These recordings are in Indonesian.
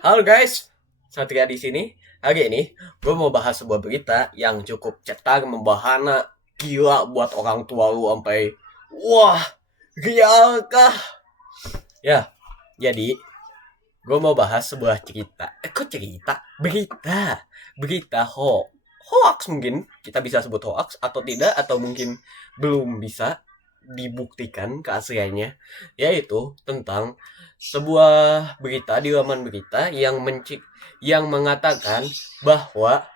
Halo guys, Satria di sini. Hari ini gue mau bahas sebuah berita yang cukup cetar membahana, gila buat orang tua lu sampai wah, gila kah? Ya, jadi gue mau bahas sebuah cerita. Kok cerita? Berita. Berita hoax mungkin kita bisa sebut hoax atau tidak atau mungkin belum bisa dibuktikan keasliannya, yaitu tentang sebuah berita di laman berita yang mengatakan bahwa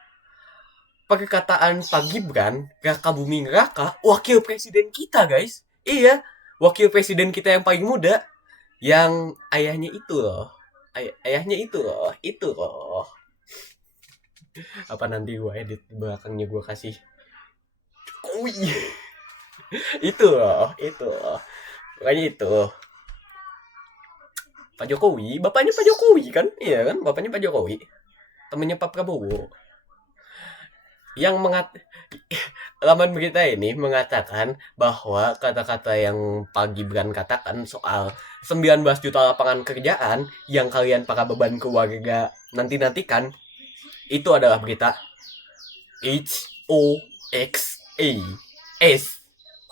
perkataan Pak Gibran Raka Buming Raka wakil presiden kita guys, iya, wakil presiden kita yang paling muda, yang ayahnya itu loh, ayahnya itu loh, apa nanti gue edit belakangnya gue kasih Jokowi. Itu loh makanya itu Pak Jokowi, bapaknya Pak Jokowi kan? Iya kan, bapaknya Pak Jokowi, temennya Pak Prabowo. Yang laman berita ini mengatakan bahwa kata-kata yang Pak Gibran katakan soal 19 juta lapangan kerjaan yang kalian para beban keluarga nanti-nantikan itu adalah berita HOXA.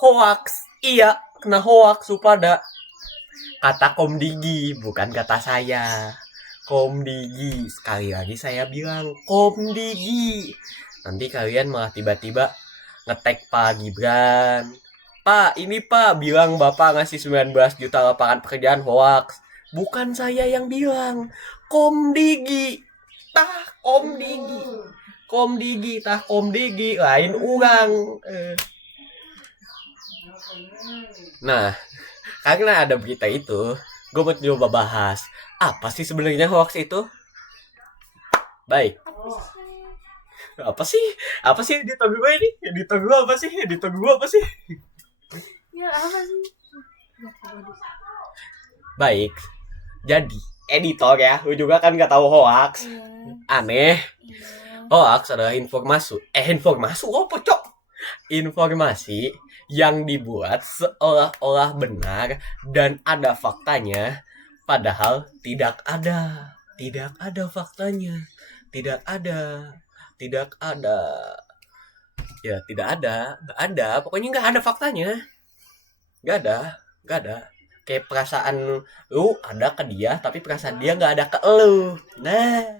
Hoax. Iya, kena hoax pada kata Komdigi, bukan kata saya. Komdigi, sekali lagi saya bilang Komdigi. Nanti kalian malah tiba-tiba ngetek Pak Gibran. Pak, ini Pak bilang Bapak ngasih 19 juta lapangan pekerjaan hoax. Bukan saya yang bilang. Komdigi. Tah Komdigi. Komdigi, tah Komdigi. Lain orang. Nah, karena ada berita itu, gue mau coba bahas. Apa sih sebenarnya hoax itu? Baik. Apa sih? Apa sih editor gue ini? Editor gue apa sih? Editor gue apa sih? Ya apa sih? Baik. Jadi, editor ya, lu juga kan gak tahu hoax. Iya. Aneh. Iya. Hoax adalah informasi apa cok? Informasi yang dibuat seolah-olah benar dan ada faktanya, padahal tidak ada. Tidak ada faktanya. Tidak ada. Tidak ada. Ya, tidak ada. Nggak ada. Pokoknya nggak ada faktanya. Nggak ada. Nggak ada. Kayak perasaan lu ada ke dia, tapi perasaan dia nggak ada ke lu. Nah,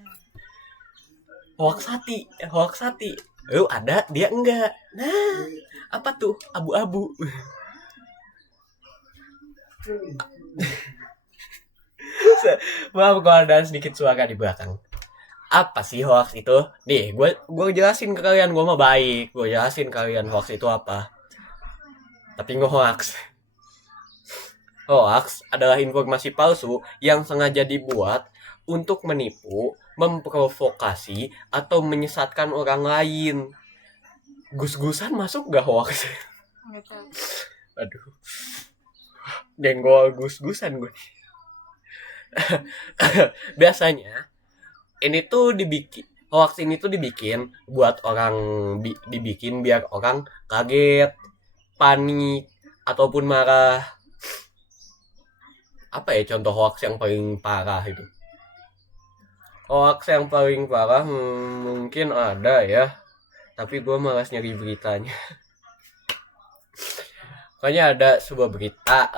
hoax hati. Lu ada, dia enggak. Nah, apa tuh? Abu-abu. Maaf kalau ada sedikit suara di belakang. Apa sih hoax itu? Nih, gue jelasin ke kalian, gue mah baik. Gue jelasin ke kalian hoax itu apa. Tapi nggak hoax. Hoax adalah informasi palsu yang sengaja dibuat untuk menipu, memprovokasi, atau menyesatkan orang lain. Gus-gusan masuk gak hoax? Nggak tahu. Aduh, denggol gus-gusan gue. Biasanya ini tuh hoax ini tuh dibikin buat orang, dibikin biar orang kaget, panik, ataupun marah. Apa ya contoh hoax yang paling parah itu? Hoax yang paling parah mungkin ada ya, tapi gue malas nyari beritanya. Makanya ada sebuah berita,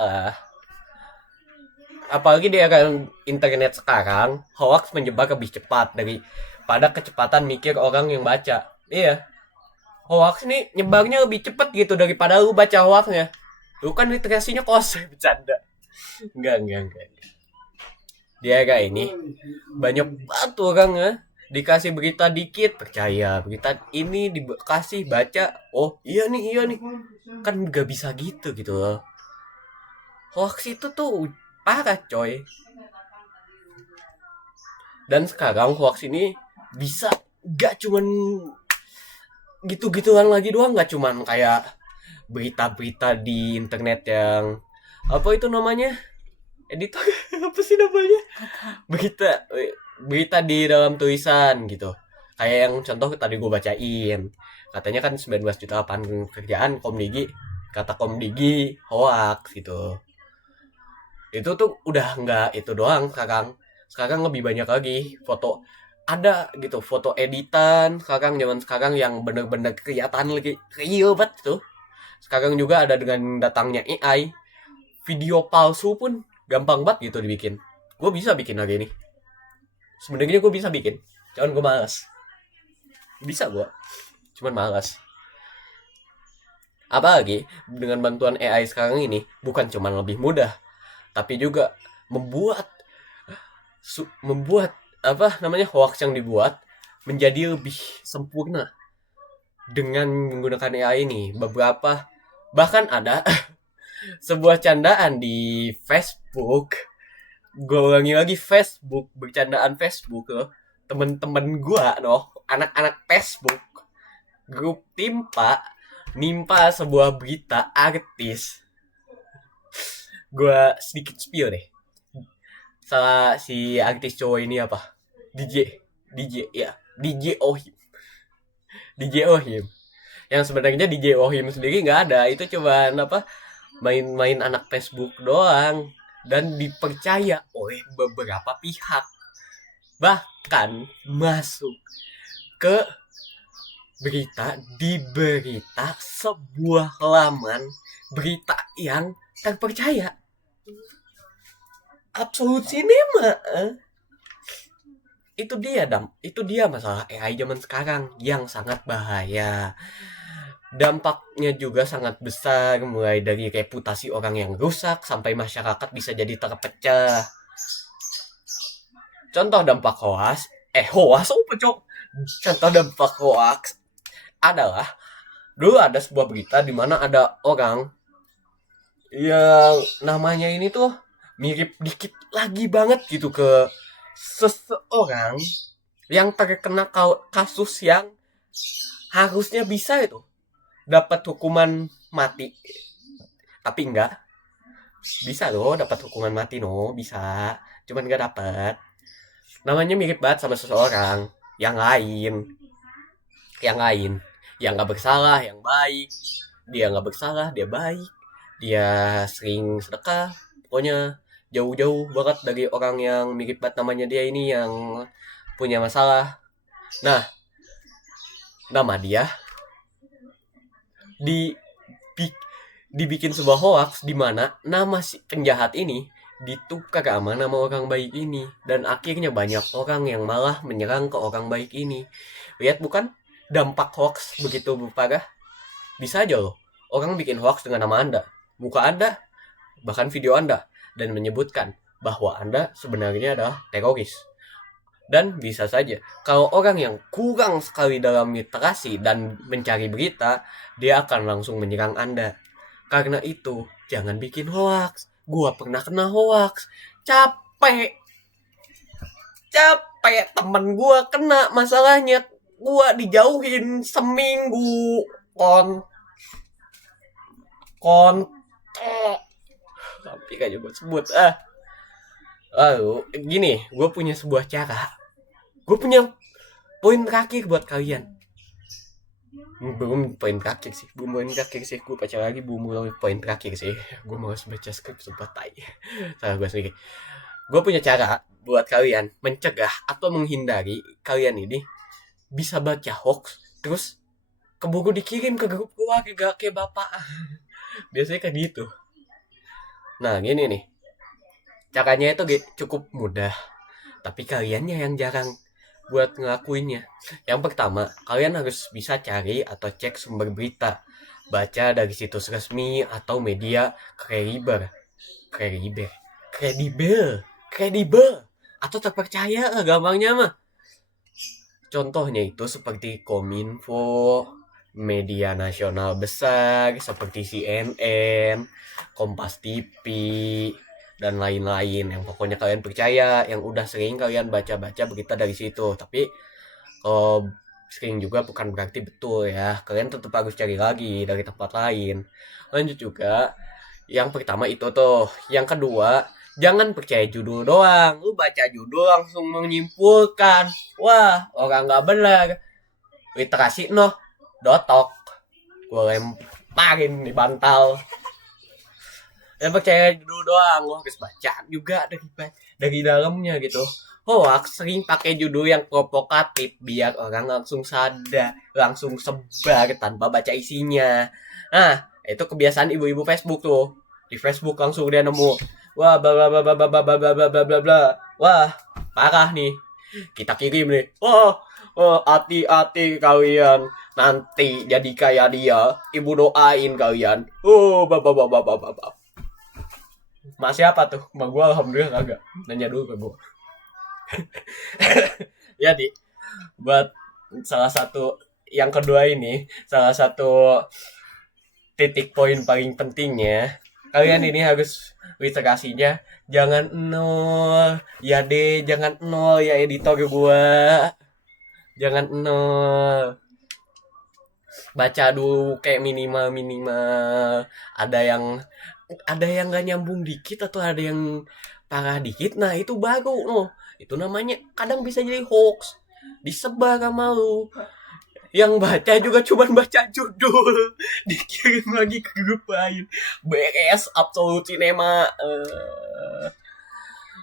apalagi di era internet sekarang, hoax menyebar lebih cepat daripada kecepatan mikir orang yang baca. Iya, hoax nih nyebarnya lebih cepat gitu daripada lu baca hoaxnya. Lu kan literasinya kosong, bercanda. Enggak. Di era ini banyak banget orang ya, dikasih berita dikit percaya, berita ini dikasih baca, oh iya nih, kan nggak bisa gitu loh. Hoax itu tuh parah coy. Dan sekarang hoax ini bisa gak cuman gitu-gituan lagi doang, gak cuman kayak berita-berita di internet yang apa itu namanya, editor apa sih namanya, berita berita di dalam tulisan gitu, kayak yang contoh tadi gue bacain, katanya kan 19 juta lapangan kerjaan Komdigi, kata Komdigi hoax gitu. Itu tuh udah nggak itu doang sekarang, sekarang lebih banyak lagi foto, ada gitu foto editan sekarang, zaman sekarang yang bener-bener kelihatan lagi real banget tuh. Sekarang juga ada dengan datangnya AI, video palsu pun gampang banget gitu dibikin. Gue bisa bikin lagi ini. Sebenarnya gue bisa bikin, cuman gue malas. Bisa gue, cuman malas. Apalagi dengan bantuan AI sekarang ini bukan cuma lebih mudah, tapi juga membuat membuat apa namanya hoax yang dibuat menjadi lebih sempurna dengan menggunakan AI ini. Beberapa bahkan ada sebuah candaan di Facebook. Gue ulangi lagi, Facebook, bercandaan Facebook loh. Temen-temen gue loh, anak-anak Facebook, grup nimpa sebuah berita artis. Gue sedikit spill deh. Salah si artis cowok ini apa? DJ ya, DJ Ohim. DJ Ohim. Yang sebenarnya DJ Ohim sendiri nggak ada, itu cobaan apa? Main-main anak Facebook doang dan dipercaya oleh beberapa pihak. Bahkan masuk ke berita sebuah laman berita yang terpercaya. Absolut Cinema. Itu dia masalah AI zaman sekarang yang sangat bahaya. Dampaknya juga sangat besar, mulai dari reputasi orang yang rusak sampai masyarakat bisa jadi terpecah. Contoh dampak hoax, Contoh dampak hoax adalah dulu ada sebuah berita di mana ada orang yang namanya ini tuh mirip dikit lagi banget gitu ke seseorang yang terkena kasus yang harusnya bisa itu dapat hukuman mati, tapi enggak bisa loh dapat hukuman mati, no bisa, cuman enggak dapat. Namanya mirip banget sama seseorang yang lain yang nggak bersalah, yang baik. Dia nggak bersalah, dia baik, dia sering sedekah, pokoknya jauh-jauh banget dari orang yang mirip banget namanya dia ini yang punya masalah. Nah, nama dia dibikin sebuah hoax di mana nama si penjahat ini ditukar sama nama orang baik ini, dan akhirnya banyak orang yang malah menyerang ke orang baik ini. Lihat bukan dampak hoax begitu parah? Bisa aja loh orang bikin hoax dengan nama Anda, muka Anda, bahkan video Anda, dan menyebutkan bahwa Anda sebenarnya adalah teroris. Dan bisa saja kalau orang yang kurang sekali dalam literasi dan mencari berita, dia akan langsung menyerang Anda. Karena itu jangan bikin hoax. Gua pernah kena hoax, capek temen gua kena masalahnya, gua dijauhin seminggu. Tapi kan juga sebut lalu gini, gue punya sebuah cara, gue punya poin terakhir buat kalian. Belum poin terakhir sih, gue baca lagi belum poin terakhir sih. Gue malas baca skrip sempat tai. Salah gue sendiri. Gue punya cara buat kalian mencegah atau menghindari kalian ini bisa baca hoax terus keburu dikirim ke grup keluarga kayak bapak. Biasanya kayak gitu. Nah gini nih, caranya itu cukup mudah, tapi kaliannya yang jarang buat ngelakuinnya. Yang pertama, kalian harus bisa cari atau cek sumber berita, baca dari situs resmi atau media kredibel atau terpercaya lah gampangnya mah. Contohnya itu seperti Kominfo, media nasional besar seperti CNN, Kompas TV, dan lain-lain yang pokoknya kalian percaya, yang udah sering kalian baca-baca berita dari situ. Tapi kalau sering juga bukan berarti betul ya, kalian tetap harus cari lagi dari tempat lain. Lanjut juga, yang pertama itu tuh. Yang kedua, jangan percaya judul doang. Lu baca judul langsung menyimpulkan, wah orang gak benar, literasi noh dotok, gue lemparin di bantal. Dan percaya dulu doang, lo harus baca juga dari dari dalamnya gitu. Hoax sering pakai judul yang provokatif biar orang langsung sadar, langsung sebar tanpa baca isinya. Nah, itu kebiasaan ibu-ibu Facebook tuh. Di Facebook langsung dia nemu, wah bla bla bla bla bla bla bla bla bla bla bla. Wah, parah nih. Kita kirim nih. Oh, oh, hati-hati kalian. Nanti jadi kayak dia. Ibu doain kalian. Oh, bapak. Mak siapa tuh? Mak gue alhamdulillah kagak. Nanya dulu ke gue. Jadi, buat salah satu yang kedua ini, salah satu titik poin paling pentingnya, kalian ini harus literasinya jangan nol. Ya deh, jangan nol ya editor gue. Jangan nol. Baca dulu kayak minimal ada yang gak nyambung dikit atau ada yang parah dikit, nah itu baru no, itu namanya kadang bisa jadi hoax, disebar sama lu, yang baca juga cuman baca judul dikirim lagi ke grup lain, beres absolut cinema.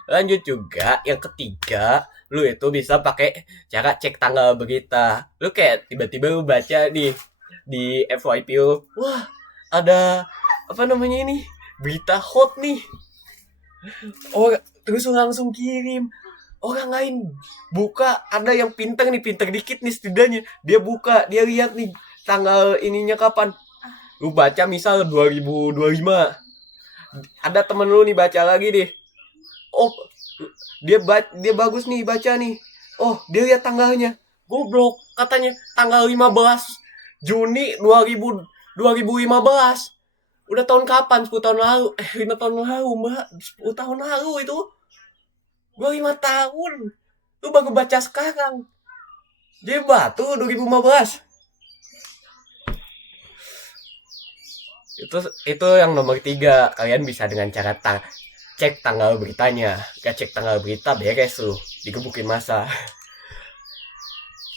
Lanjut juga yang ketiga, lu itu bisa pakai cara cek tanggal berita. Lu kayak tiba-tiba lu baca nih di FYP lu, wah ada apa namanya ini, berita hot nih, oh terus lu langsung kirim. Orang lain buka, ada yang pinter dikit nih setidaknya, dia buka, dia lihat nih tanggal ininya kapan, lu baca misal 2025, ada temen lu nih baca lagi deh, oh dia bagus nih baca nih, oh dia lihat tanggalnya, goblok, katanya tanggal 15 Juni 2015. Udah tahun kapan? 10 tahun lalu. 5 tahun lalu, Mbak. 10 tahun lalu itu. Gua 5 tahun. Lu baru baca sekarang. Jadi batu 2015. Itu yang nomor 3. Kalian bisa dengan cara cek tanggal beritanya. Gak cek tanggal berita beres lu. Digebukin masa.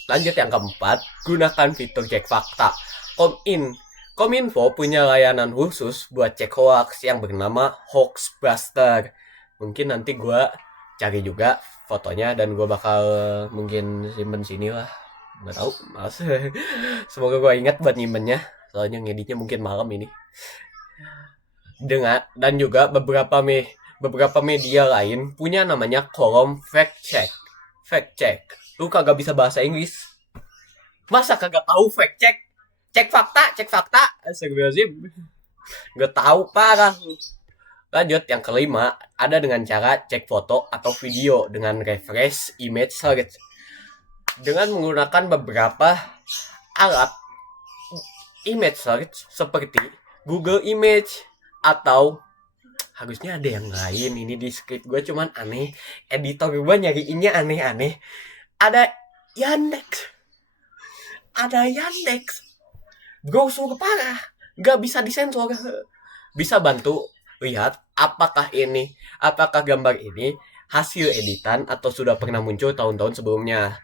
Lanjut yang keempat, gunakan fitur cek fakta. Kominfo punya layanan khusus buat cek hoax yang bernama Hoaxbuster. Mungkin nanti gue cari juga fotonya dan gue bakal mungkin simpen sini lah. Gak tahu, males. Semoga gue ingat buat nyimpennya. Soalnya ngeditnya mungkin malam ini. Dan juga beberapa media lain punya namanya kolom fact check. Lu kagak bisa bahasa Inggris, masa kagak tahu fact check? Cek fakta. Astagfirullahaladzim. Gak tahu, parah. Lanjut yang kelima, ada dengan cara cek foto atau video dengan refresh image search. Dengan menggunakan beberapa alat image search seperti Google Image atau harusnya ada yang lain. Ini di script gue cuman aneh. Editor gue nyariinnya aneh-aneh. Ada Yandex. Bro, sungguh parah. Gak bisa disensor. Bisa bantu lihat apakah gambar ini hasil editan atau sudah pernah muncul tahun-tahun sebelumnya.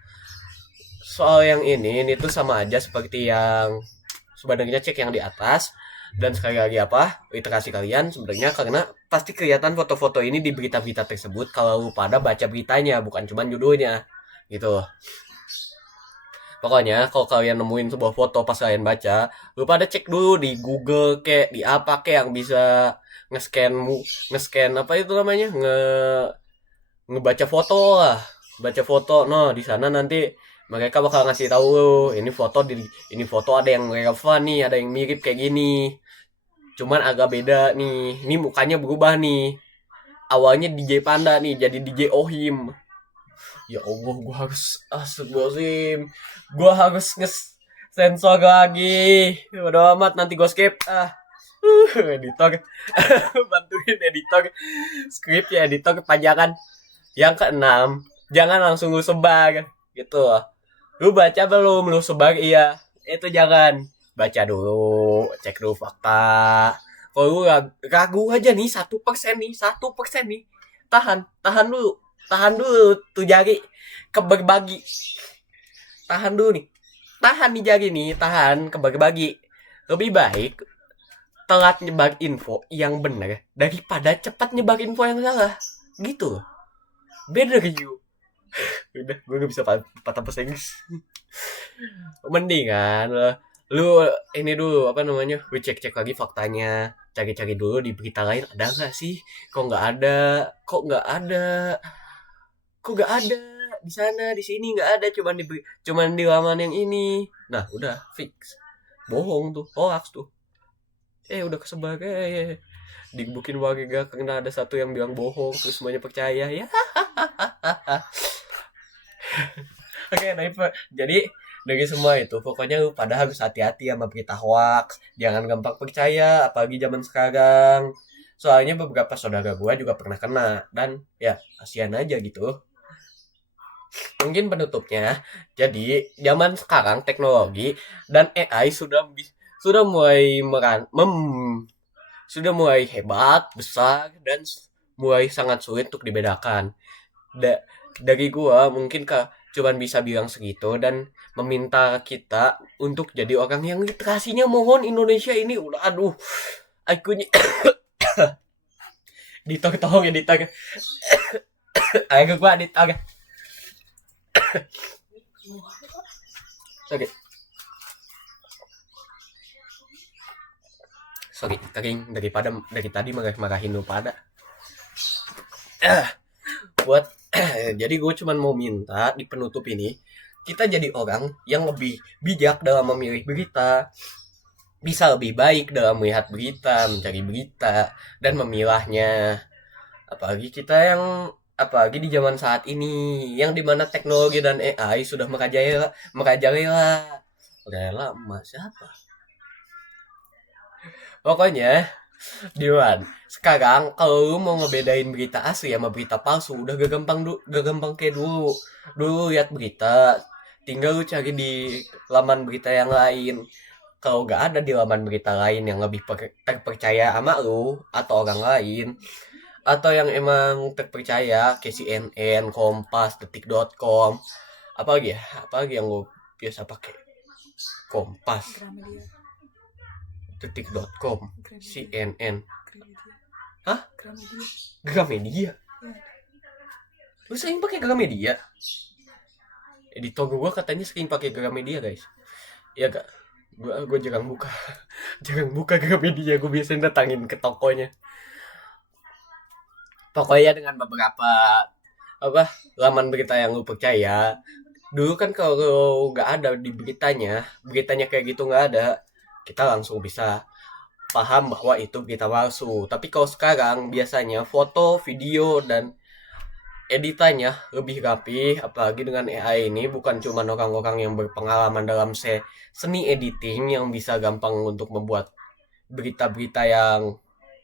Soal yang ini tuh sama aja seperti yang sebenarnya cek yang di atas. Dan sekali lagi literasi kalian sebenarnya, karena pasti kelihatan foto-foto ini di berita-berita tersebut kalau lu pada baca beritanya, bukan cuma judulnya gitu. Pokoknya kalau kalian nemuin sebuah foto pas kalian baca, lu pada cek dulu di Google kayak di apa kayak yang bisa nge-scan apa itu namanya, ngebaca foto lah. Baca foto. No, di sana nanti mereka bakal ngasih tahu lu, ini foto ada yang relevan nih, ada yang mirip kayak gini. Cuman agak beda nih. Ini mukanya berubah nih. Awalnya DJ Panda nih jadi DJ Ohim. Ya Allah, gue harus astagfirullahaladzim. Gue harus sensor lagi. Udah amat, nanti gue skip. Editor. Bantuin editor. Script ya editor kepanjangan. Yang keenam, jangan langsung lu sebar. Gitu. Lu baca belum? Lu sebar iya. Itu jangan. Baca dulu. Cek dulu fakta. Kalau lu ragu aja nih 1% nih. Tahan dulu tuh jari keberbagi. Tahan nih jari nih, tahan keberbagi. Lebih baik telat nyebar info yang benar daripada cepat nyebar info yang salah. Gitu. better you. Udah, gue gak bisa patah bahasa Inggris. Mendingan lu ini dulu apa namanya, lu cek-cek lagi faktanya, cari-cari dulu di berita lain ada nggak sih, kok nggak ada, kok nggak ada, kok nggak ada di sana di sini nggak ada, cuman di laman yang ini. Nah udah fix bohong tuh, hoax tuh, udah kesebar digebukin warga karena ada satu yang bilang bohong terus semuanya percaya ya. Oke, jadi dari semua itu pokoknya lu pada harus hati-hati sama berita hoax, jangan gampang percaya apalagi zaman sekarang. Soalnya beberapa saudara gua juga pernah kena dan ya kasihan aja gitu. Mungkin penutupnya, jadi zaman sekarang teknologi dan AI sudah mulai sudah mulai hebat, besar dan mulai sangat sulit untuk dibedakan. Dari gua mungkin cuman bisa bilang segitu dan meminta kita untuk jadi orang yang literasinya, mohon Indonesia ini udah aduh akunya ditok tolong ya ditok. Ayo gua ditok. Oke. Sorry, kering dari tadi marah-marahin lu pada. Buat jadi gue cuman mau minta di penutup ini kita jadi orang yang lebih bijak dalam memilih berita, bisa lebih baik dalam melihat berita, mencari berita dan memilahnya. Apalagi di zaman saat ini yang dimana teknologi dan AI sudah merajalela. Rela emas siapa? Pokoknya Diwan, sekarang kalau lu mau ngebedain berita asli sama berita palsu udah gak gampang kayak dulu. Dulu lihat berita, tinggal lu cari di laman berita yang lain. Kalau gak ada di laman berita lain yang lebih terpercaya sama lu atau orang lain, atau yang emang terpercaya kayak CNN, Kompas, Detik.com, apalagi ya? Apalagi yang lu biasa pakai? Kompas, Gramedia. Detik.com, CNN. Hah? Gramedia. Gramedia? Lu sering pakai Gramedia? Editor gue katanya sering pakai Gramedia guys. Ya gak? Gue jarang buka. Jarang buka Gramedia. Gue biasanya datangin ke tokonya. Pokoknya dengan beberapa laman berita yang lu percaya. Dulu kan kalau nggak ada di beritanya kayak gitu nggak ada, kita langsung bisa paham bahwa itu berita palsu. Tapi kalau sekarang biasanya foto, video, dan editannya lebih rapi, apalagi dengan AI ini bukan cuma orang-orang yang berpengalaman dalam seni editing yang bisa gampang untuk membuat berita-berita yang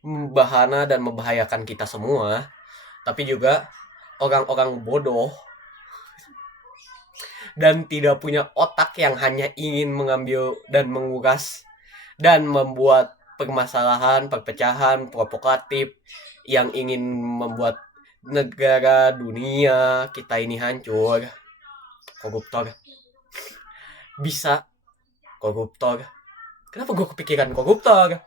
membahana dan membahayakan kita semua, tapi juga orang-orang bodoh dan tidak punya otak yang hanya ingin mengambil dan menguras dan membuat permasalahan, perpecahan, provokatif yang ingin membuat negara dunia kita ini hancur. Koruptor. Bisa koruptor. Kenapa gue kepikiran koruptor?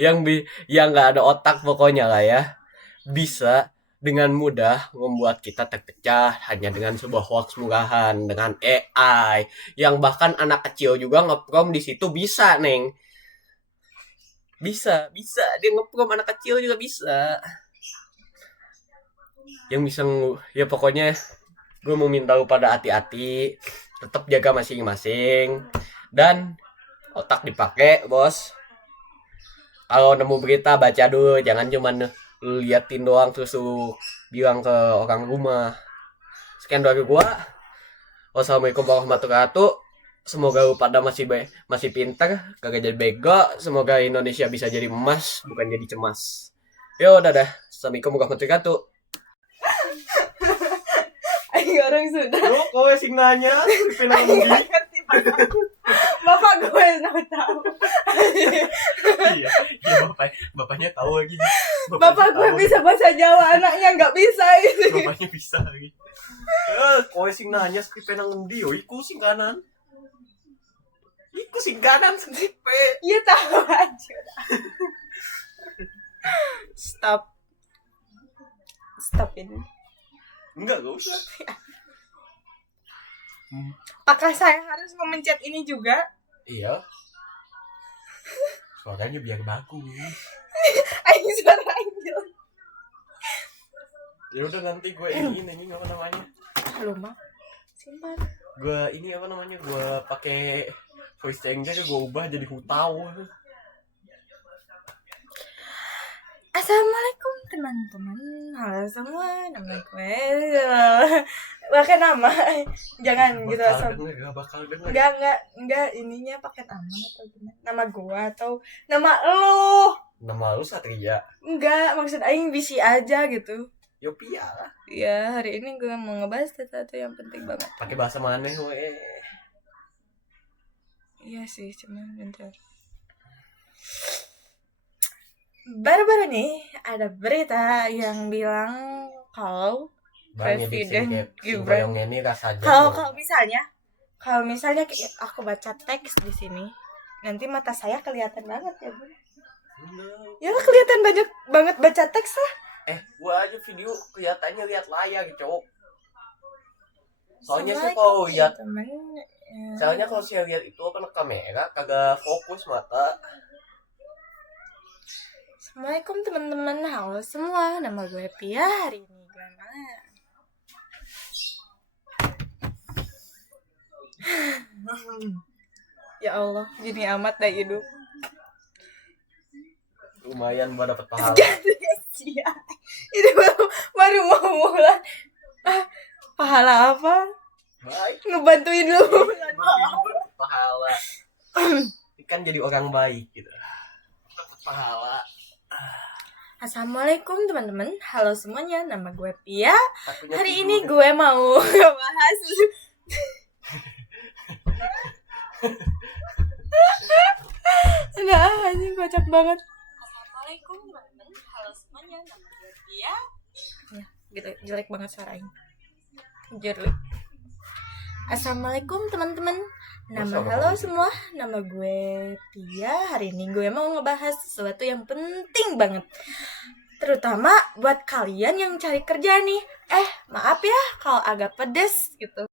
Yang nggak ada otak pokoknya lah ya, bisa dengan mudah membuat kita terpecah hanya dengan sebuah hoax murahan dengan AI yang bahkan anak kecil juga ngeprom di situ bisa, Neng. Bisa dia ngeprom, anak kecil juga bisa. Yang bisa ya pokoknya gue mau minta lu pada hati-hati, tetap jaga masing-masing dan otak dipakai, bos. Kalau nemu berita baca dulu, jangan cuman liatin doang terus lu bilang ke orang rumah. Sekian dari gua. Wassalamualaikum warahmatullahi wabarakatuh. Semoga lu pada masih pintar, kagak jadi bego. Semoga Indonesia bisa jadi emas, bukan jadi cemas. Yo, dadah. Assalamualaikum warahmatullahi wabarakatuh. Ayo orang sudah. Lu kowe sing nanya, pinang Nggak ngerti bapak gue yang tahu. Iya, bapaknya tahu lagi. Bapak gue bisa bahasa Jawa, anaknya nggak bisa ini. Bapaknya bisa lagi. Kowe sing nanya skripe nang endi yo? Iku sing kanan. Iku sing kanan skripe. Iya tahu aja. Stop. stopin. Enggak, gak usah. Apakah saya harus memencet ini juga? Iya. Suaranya biar bagus. Ayo suara Angel. Ya udah nanti gue ini apa namanya? Lupa. Simpan. Gue ini apa namanya? Gue pakai voice changer, gue ubah jadi hutau. Assalamualaikum teman-teman. Halo semua, nama gue. Pakai nama. Jangan gitu asal. Gak bakal denger. Enggak ininya pakai nama atau gimana? Nama gua atau nama lo? Nama lu Satria. Enggak, maksud aing bisi aja gitu. Yopia lah. Ya, hari ini gue mau ngebahas sesuatu yang penting banget. Pakai bahasa mana we? Iya sih, cuma bentar. Baru-baru nih ada berita yang bilang kalau Presiden Gibran ini rasanya. kalau misalnya aku baca teks di sini, nanti mata saya kelihatan banget ya, Bu. Ya lah, kelihatan banyak banget baca teks lah. Gua aja video kelihatannya lihat layar, cowok. Soalnya sih kalau lihat, soalnya kalau saya lihat itu kan kamera kagak fokus mata. Assalamualaikum teman-teman, halo semua, nama gue Pia. Hari ini gue ya Allah, gini amat dah hidup. Lumayan buat dapat pahala. Itu baru mau mulai. Pahala apa? Baik. Ngebantuin lu. Pahala. Kan jadi orang baik gitu. Dapat pahala. Assalamualaikum teman-teman, halo semuanya, nama gue Pia. Akunya Hari tidur. ini gue mau bahas. Enggak, anjing kocak banget. Assalamualaikum teman-teman, halo semuanya, nama gue Pia. Ya, gitu, jelek banget suaranya. Jelek. Assalamualaikum teman-teman. Halo semua, nama gue Pia. Hari ini gue mau ngebahas sesuatu yang penting banget, terutama buat kalian yang cari kerja nih. Maaf ya kalau agak pedes gitu.